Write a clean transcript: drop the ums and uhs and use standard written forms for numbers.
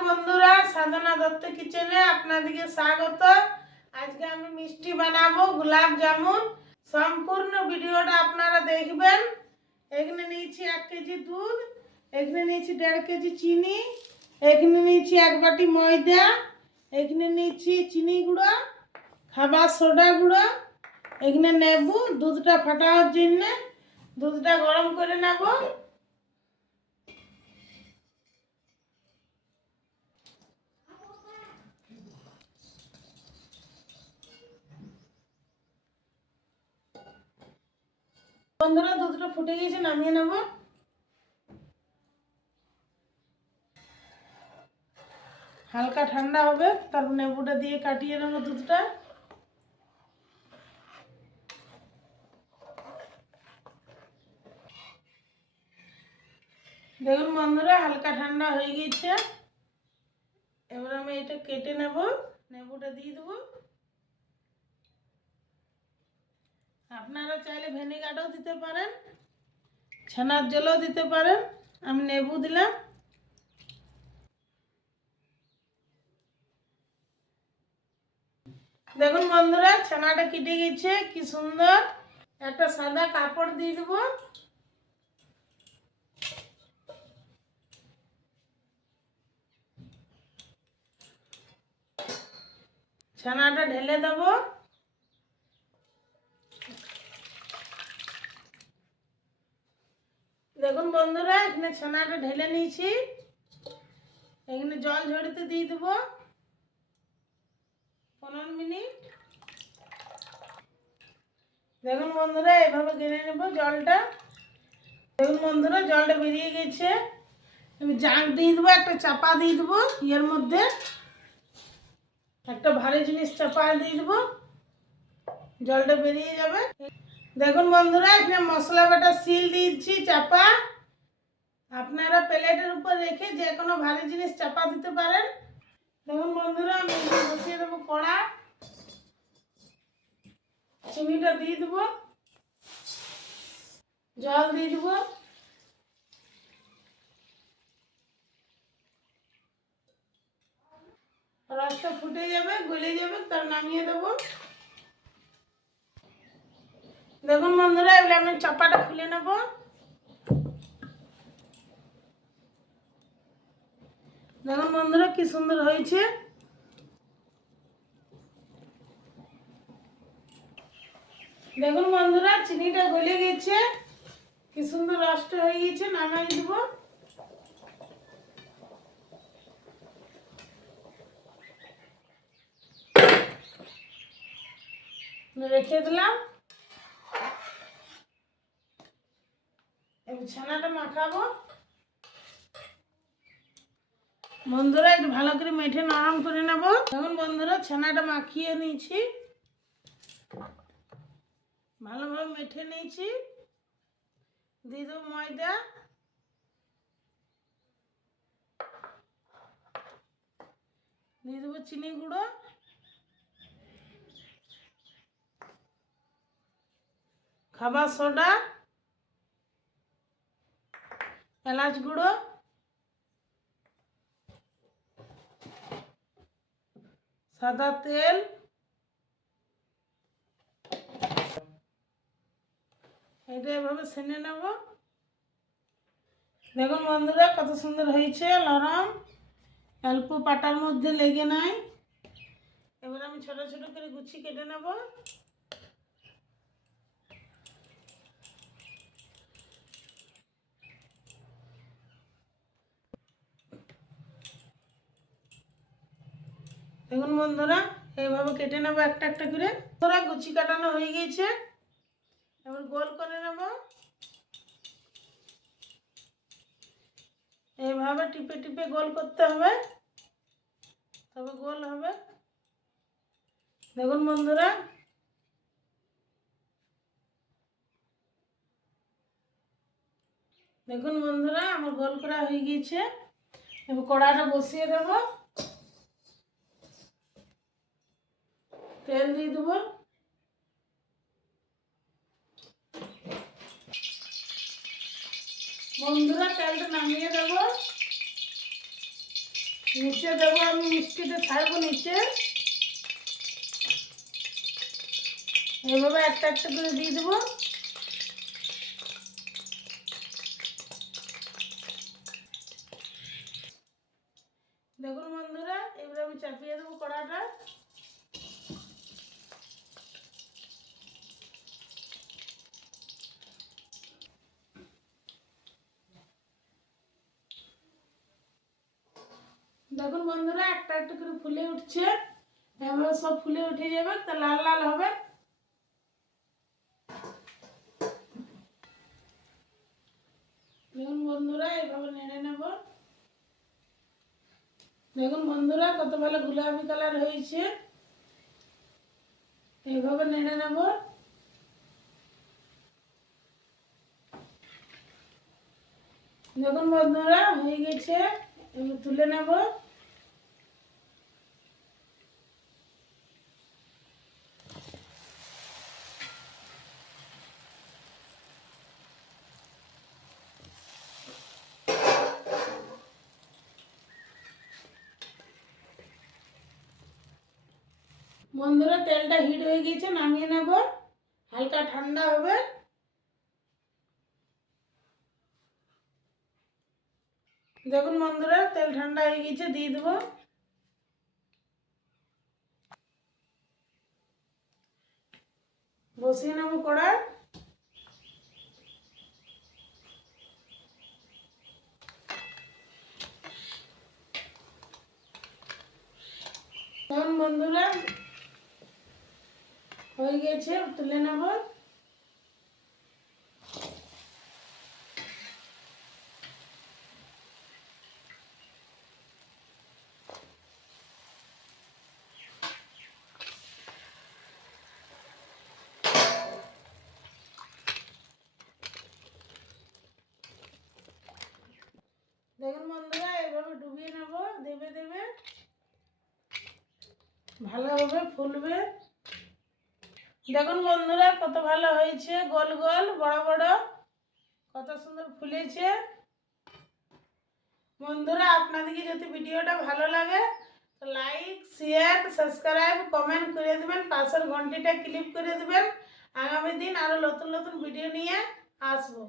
নমস্কার বন্ধুরা, সাধনা দত্ত কিচেনে আপনাদেরকে স্বাগত। আজকে আমি মিষ্টি বানাবো, গোলাপ জামুন। সম্পূর্ণ ভিডিওটা আপনারা দেখবেন। এখানে নিয়েছি 1 কেজি দুধ, এখানে নিয়েছি 1.5 কেজি চিনি, এখানে নিয়েছি 1 বাটি ময়দা, এখানে নিয়েছি চিনি গুঁড়ো, খাবার সোডা গুঁড়ো, এখানে নেব দুধটা ফাটানোর জন্য। দুধটা গরম করে নেব। বন্ধুরা, দুধটা ফুটে গিয়েছে, নামিয়ে নেব। হালকা ঠান্ডা হবে, তারপর নেবুটা দিয়ে কাটিয়ে নেব দুধটা। দেখুন বন্ধুরা, হালকা ঠান্ডা হয়ে গিয়েছে। এবার আমি এটা কেটে নেব, নেবুটা দিয়ে দেবো। আপনারা চাইলে ভিনেগারও দিতে পারেন, ছানার জলও দিতে পারেন। আমি নেবু দিলাম। দেখুন বন্ধুরা, ছানাটা কেটে গেছে, কি সুন্দর। একটা সাদা কাপড় দিয়ে দেবো। ছানাটা ঢেলে দেবো। দেখুন বন্ধুরা, এখানে ছানাটা ঢেলে নিয়েছি। এখানে জল ঝরিতে দিয়ে দেবো 15 মিনিট। দেখুন বন্ধুরা, এভাবে গেলে নেব জলটা। দেখুন বন্ধুরা, জলটা বেরিয়ে গেছে। আমি জাগ দিয়ে দেবো, একটা চাপা দিয়ে দেবো। এর মধ্যে একটা ভারী জিনিস চাপা দিয়ে দেবো, জলটা বেরিয়ে যাবে। দেখুন বন্ধুরা, এখানে মশলা বাটা সিল দিচ্ছি চাপা। আপনারা প্লেটের উপর রেখে যে কোনো ভারী জিনিস চাপা দিতে পারেন। দেখুন বন্ধুরা, আমি বসিয়ে দেবো কড়া। চিনিটা দিয়ে দেবো, জল দিয়ে দেবো। রসটা ফুটে যাবে, গলে যাবে, তার নামিয়ে দেবো। দেখুন বন্ধুরা, এবার আমি চাপাটা খুলে নেব। দেখুন বন্ধুরা, কি সুন্দর হয়েছে। দেখুন বন্ধুরা, চিনিটা গলে গেছে, কি সুন্দর রসটা হয়ে গেছে। নামাই দেবো। রেখে দিলাম। এবার ছানাটা মাখাবো। বন্ধুরা, একটু ভালো করে মেখে নরম করে নেব। দেখুন বন্ধুরা, ছানাটা মাখিয়ে নিয়েছি, ভালোভাবে মেখে নিয়েছি। দিয়ে দেবো ময়দা, দিয়ে দেবো চিনি গুঁড়ো, খাবার সোডা, এলাচ গুঁড়ো, সাদা তেল, এটা এভাবে ছেনে নেব। দেখুন বন্ধুরা, কত সুন্দর হয়েছে, নরম, অল্প পাটার মধ্যে লেগে নাই। এবার আমি ছোট ছোট করে গুছি কেটে নেব। দেখুন বন্ধুরা, এইভাবে কেটে নেব একটা একটা করে। বন্ধুরা, গুছি কাটানো হয়ে গিয়েছে। এবার গোল করে নেব। এইভাবে টিপে টিপে গোল করতে হবে, তবে গোল হবে। দেখুন বন্ধুরা, দেখুন বন্ধুরা, আমার গোল করা হয়ে গিয়েছে। এবার কড়াটা বসিয়ে দেব, তেল দিয়ে দেবো। বন্ধুরা, তেলটা নামিয়ে দেবো। নিচে দেবো, আমি মিষ্টিটা ছাড়বো নিচে। এইভাবে একটা একটা করে দিয়ে দেবো। দেখুন বন্ধুরা, এবারে আমি চাপিয়ে দেবো কড়াটা। দেখুন বন্ধুরা, একটা একটা করে ফুলে উঠছে। এভাবে সব ফুলে উঠে যাবে, তা লাল লাল হবে। দেখুন বন্ধুরা, এইভাবে নেড়ে নেব। দেখুন বন্ধুরা, কত ভালো গোলাপি কালার হয়েছে। এইভাবে নেড়ে নেব। দেখুন বন্ধুরা, হয়ে গেছে। এবার তুলে নেব। বন্ধুরা, তেলটা হিট হয়ে গেছে, নামিয়ে নেব। হালকা ঠান্ডা হবে। দেখুন বন্ধুরা, তেল ঠান্ডা হয়ে গেছে, দিয়ে দেবো। বসিয়ে নেব কড়াই। দেখুন বন্ধুরা, হয়ে গেছে, তুলে নেব। দেখুন বন্ধুরা, এইভাবে ডুবিয়ে নেব। দেবে দেবে ভালোভাবে ফুলবে। দেখুন বন্ধুরা, কত ভালো হয়েছে, গোল গোল বড় বড়, কত সুন্দর ফুলেছে। বন্ধুরা, আপনাদেরকে যদি ভিডিওটা ভালো লাগে তো লাইক, শেয়ার, সাবস্ক্রাইব, কমেন্ট করে দেবেন, পাশের ঘন্টিটা ক্লিক করে দেবেন। আগামী দিন আরো নতুন নতুন ভিডিও নিয়ে আসবো।